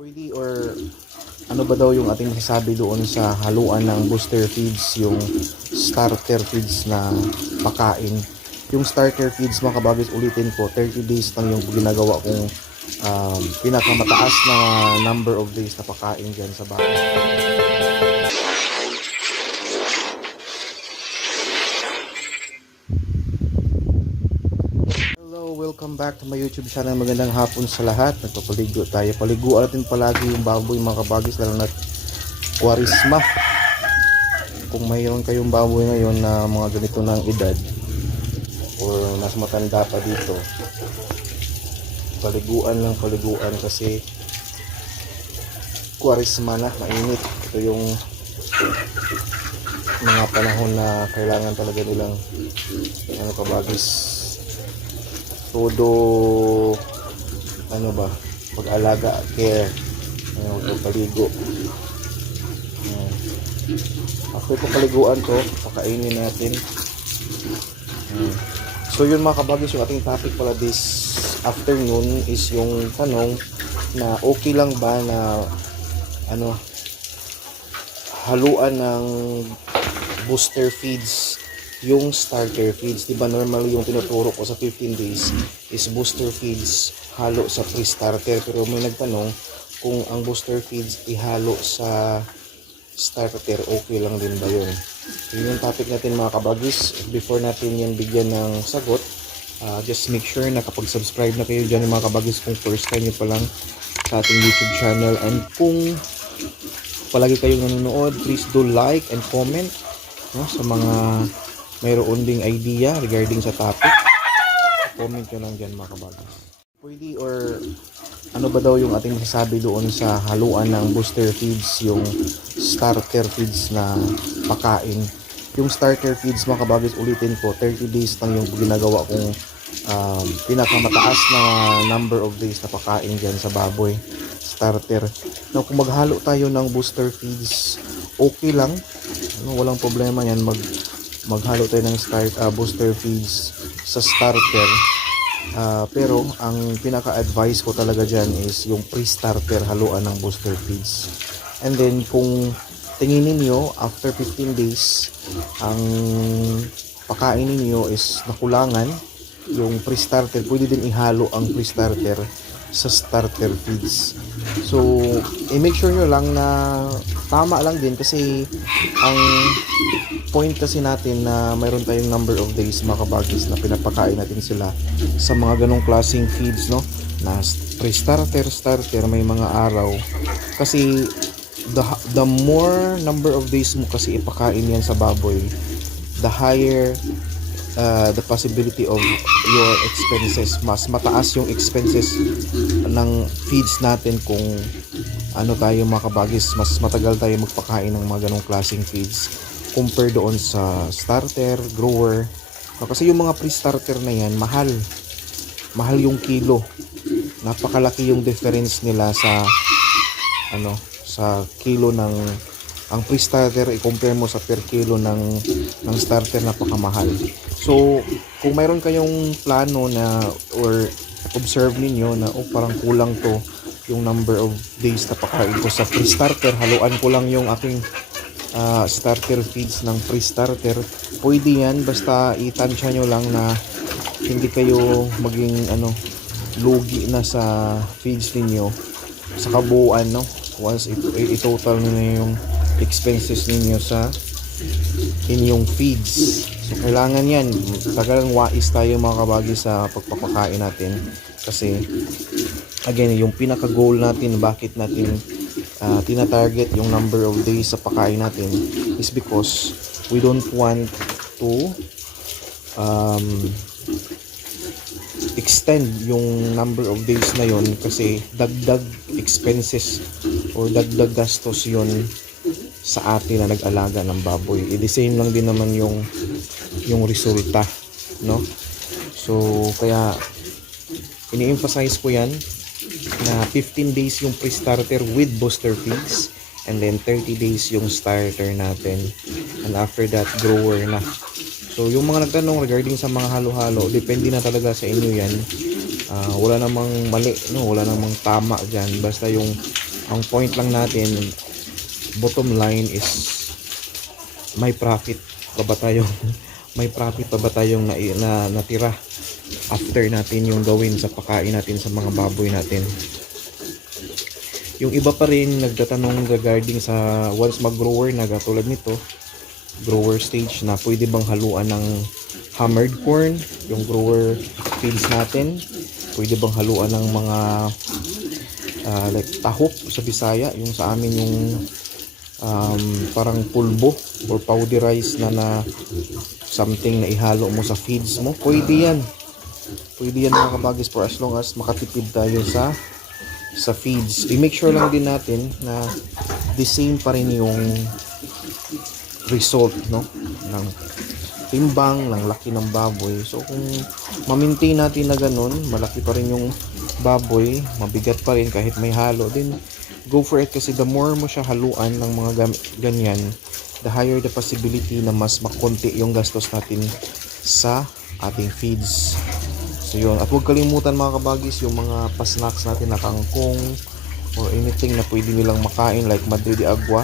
Pwede or ano ba daw yung ating masasabi doon sa haluan ng booster feeds, yung starter feeds na pakain. Yung starter feeds mga kabagis, ulitin ko, 30 days lang yung ginagawa kong pinakamataas na number of days na pakain dyan sa bahay. Hello, welcome back to my YouTube channel. Magandang hapon sa lahat. Nagpapaligo tayo. Paliguan natin palagi yung baboy mga kabagis, lalo na Kwarisma. Kung mayroon kayong baboy ngayon na mga ganito ng edad or mas matanda pa dito, paliguan lang paliguan kasi Kwarisma na, mainit. Ito yung mga panahon na kailangan talaga nilang kabagis, todo pag-alaga, care, paligo. After ko paliguan to, pakainin natin. So yun mga kabagis, yung ating topic pala this afternoon is yung tanong na okay lang ba na haluan ng booster feeds yung starter feeds. Diba normally yung tinuturo ko sa 15 days is booster feeds halo sa pre-starter, pero may nagtanong kung ang booster feeds ihalo sa starter, okay lang din ba yun? Yun yung topic natin mga kabagis. Before natin yan bigyan ng sagot, just make sure na kapag subscribe na kayo dyan mga kabagis, kung first time nyo pa lang sa ating YouTube channel, and kung palagi kayong nanonood, please do like and comment sa mga mayroon ding idea regarding sa topic. Comment nyo lang dyan mga kabagis. Pwede or ano ba daw yung ating masasabi doon sa haluan ng booster feeds, yung starter feeds na pakain. Yung starter feeds mga kabagis, ulitin ko, 30 days lang yung ginagawa kong pinakamataas na number of days na pakain dyan sa baboy, starter. Now, kung maghalo tayo ng booster feeds, okay lang, walang problema yan. Maghalo tayo ng booster feeds sa starter. Pero ang pinaka-advice ko talaga dyan is yung pre-starter haluan ng booster feeds. And then kung tingin niyo after 15 days ang pakain niyo is nakulangan yung pre-starter, pwede din ihalo ang pre-starter sa starter feeds. So i-make sure nyo lang na tama lang din, kasi ang point kasi natin na mayroon tayong number of days mga kabagis na pinapakain natin sila sa mga ganong klaseng feeds, na pre-starter, starter, may mga araw. Kasi the more number of days mo kasi ipakain yan sa baboy, the higher the possibility of your expenses. Mas mataas yung expenses ng feeds natin kung tayo mga kabagis, mas matagal tayo magpakain ng mga ganong klaseng feeds compare doon sa starter, grower. Kasi yung mga pre-starter na yan, mahal yung kilo. Napakalaki yung difference nila sa sa kilo ng ang pre-starter, i-compare mo sa per kilo ng starter, napakamahal. So kung mayroon kayong plano na or observe ninyo na parang kulang to yung number of days na pakain ko sa pre-starter, haluan ko lang yung aking starter feeds ng pre-starter, pwede yan. Basta itansya nyo lang na hindi kayo maging lugi na sa feeds ninyo sa kabuuan, once i-total nyo yung expenses ninyo sa inyong feeds. So kailangan yan, talagang wais tayo mga kabagis sa pagpapakain natin, kasi again, yung pinaka goal natin, bakit natin tina-target yung number of days sa pakain natin, is because we don't want to extend yung number of days na yon, kasi dagdag expenses or dagdag gastos yon sa atin na nag-alaga ng baboy. The same lang din naman yung resulta, so kaya ini-emphasize ko yan na 15 days yung pre-starter with booster feeds, and then 30 days yung starter natin, and after that grower na. So yung mga nagtanong regarding sa mga halo-halo, depende na talaga sa inyo yan. Wala namang mali, wala namang tama dyan, basta yung Ang point lang natin, bottom line is may profit pa ba tayong may profit pa ba tayong natira after natin yung gawin sa pagkain natin sa mga baboy natin. Yung iba pa rin nagtatanong regarding sa once mag-grower na katulad nito, grower stage na pwede bang haluan ng hammered corn, yung grower feeds natin, pwede bang haluan ng mga like tahop sa Bisaya, yung sa amin yung parang pulbo or powderized na something na ihalo mo sa feeds mo. Pwede yan mga kabagis, for as long as makatipid tayo sa feeds. I-make sure lang din natin na the same pa rin yung result, no, ng timbang, ng laki ng baboy. So kung ma-maintain natin na ganun, malaki pa rin yung baboy, mabigat pa rin kahit may halo, then go for it, kasi the more mo siya haluan ng mga ganyan, the higher the possibility na mas makonti yung gastos natin sa ating feeds. So yun, at huwag kalimutan mga kabagis yung mga pa-snacks natin na kangkong or anything na pwede nilang makain like Madre de Agua.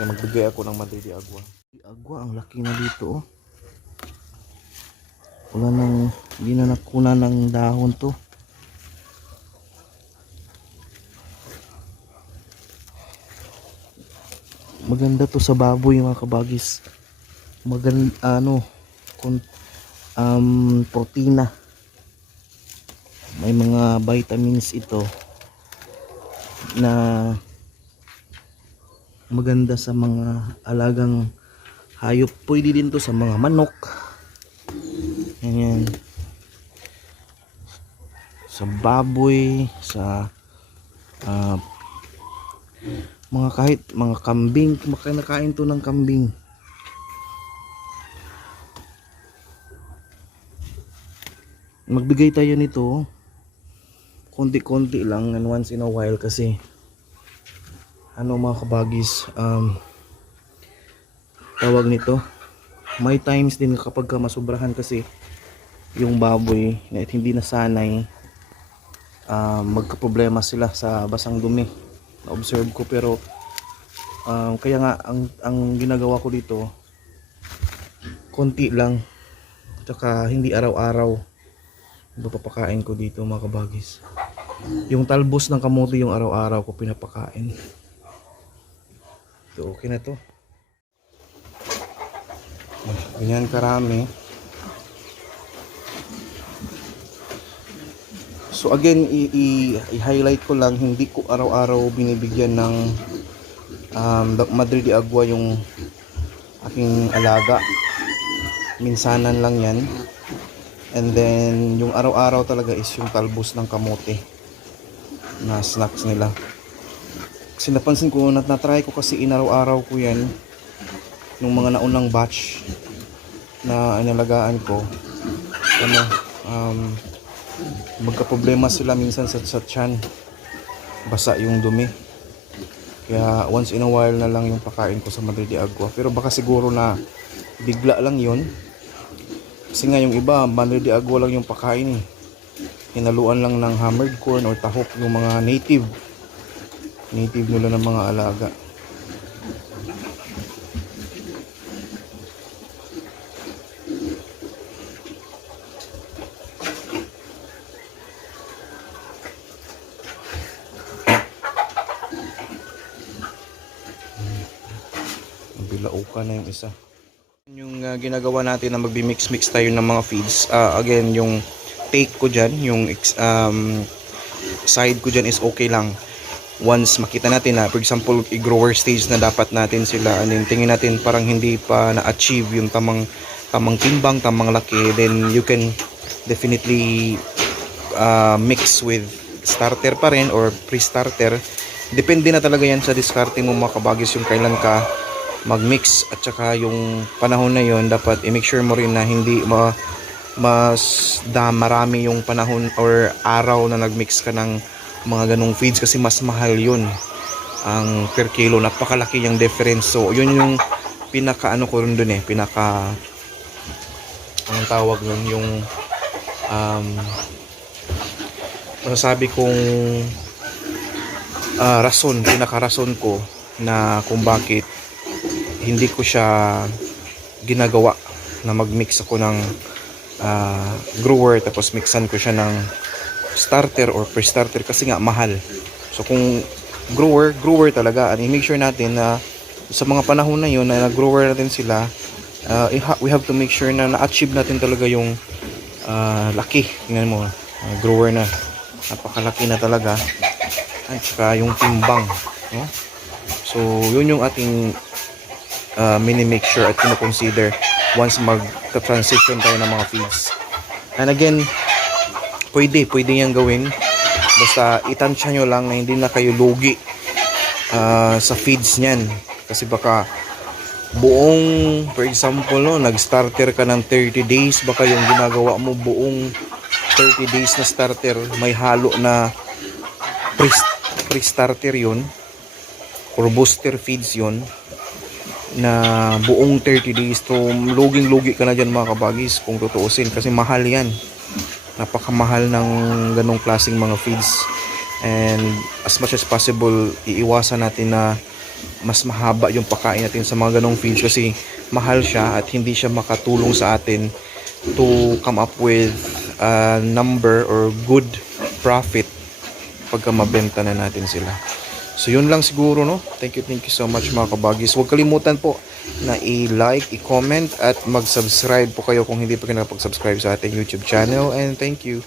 Kaya magbigay ako ng Madre de Agua. Agua, ang laki na dito, oh. Hindi na nakuna ng dahon to. Maganda to sa baboy mga kabagis. Protina. May mga vitamins ito na maganda sa mga alagang hayop. Pwede din to sa mga manok. Ganyan. Sa baboy, sa kahit mga kambing, makinakain to ng kambing. Magbigay tayo nito konti-konti lang and once in a while, kasi mga kabagis, tawag nito, may times din kapag masubrahan kasi yung baboy na hindi nasanay, magkaproblema sila sa basang dumi. Na-observe ko, pero kaya nga ang ginagawa ko dito konti lang, tsaka hindi araw-araw papakain ko dito mga kabagis. Yung talbos ng kamote yung araw-araw ko pinapakain. So okay na to. Ganyan karami. So again, i-highlight ko lang, hindi ko araw-araw binibigyan ng Madre de Agua yung aking alaga. Minsanan lang yan. And then yung araw-araw talaga is yung talbos ng kamote na snacks nila. Kasi napansin ko, na-try ko kasi inaraw-araw ko yan nung mga naunang batch na inalagaan ko. Magka-problema sila minsan sa tiyan, basa yung dumi. Kaya once in a while na lang yung pakain ko sa Madre de Agua. Pero baka siguro na bigla lang yun, kasi nga yung iba Madre de Agua lang yung pakain eh. Hinaluan lang ng hammered corn or tahok yung mga native nila ng mga alaga. Bilaukan na yung isa. Yung ginagawa natin na magbi-mix tayo ng mga feeds, again yung take ko dyan, yung side ko dyan is okay lang once makita natin na for example i-grower stage na dapat natin sila, and then tingin natin parang hindi pa na-achieve yung tamang timbang, tamang laki, then you can definitely mix with starter pa rin or pre-starter. Depende na talaga yan sa discarding mo mga kabagis, yung kailan ka mag-mix, at saka yung panahon na yon dapat i-make sure mo rin na hindi marami yung panahon or araw na nag-mix ka ng mga ganong feeds, kasi mas mahal yun ang per kilo, napakalaki yung difference. So yun yung pinaka ko rin dun anong tawag nun, yung masasabi kong pinaka-rason ko na kung bakit hindi ko siya ginagawa na mag-mix ako ng grower tapos mixan ko siya ng starter or pre-starter kasi nga mahal. So kung grower talaga, and i-make sure natin na sa mga panahon na yun na nag-grower natin sila, we have to make sure na na-achieve natin talaga yung laki. Tingnan mo, grower na, napakalaki na talaga, at saka yung timbang, no? So yun yung ating mini-make sure at kino-consider once mag-transition tayo ng mga feeds. And again, pwede yan gawin, basta itansya nyo lang na hindi na kayo lugi sa feeds nyan. Kasi baka buong, for example, no, nag-starter ka ng 30 days, baka yung ginagawa mo buong 30 days na starter, may halo na pre-starter yun or booster feeds yun na buong 30 days. So luging-lugi ka na dyan mga kabagis kung tutuusin, kasi mahal yan, napakamahal ng ganong klaseng mga feeds. And as much as possible, iiwasan natin na mas mahaba yung pagkain natin sa mga ganong feeds, kasi mahal siya at hindi siya makatulong sa atin to come up with a number or good profit pagka mabenta na natin sila. So yun lang siguro, no? Thank you so much mga kabagis. Huwag kalimutan po na i-like, i-comment at mag-subscribe po kayo kung hindi pa kayo nakapag-subscribe sa ating YouTube channel. And thank you.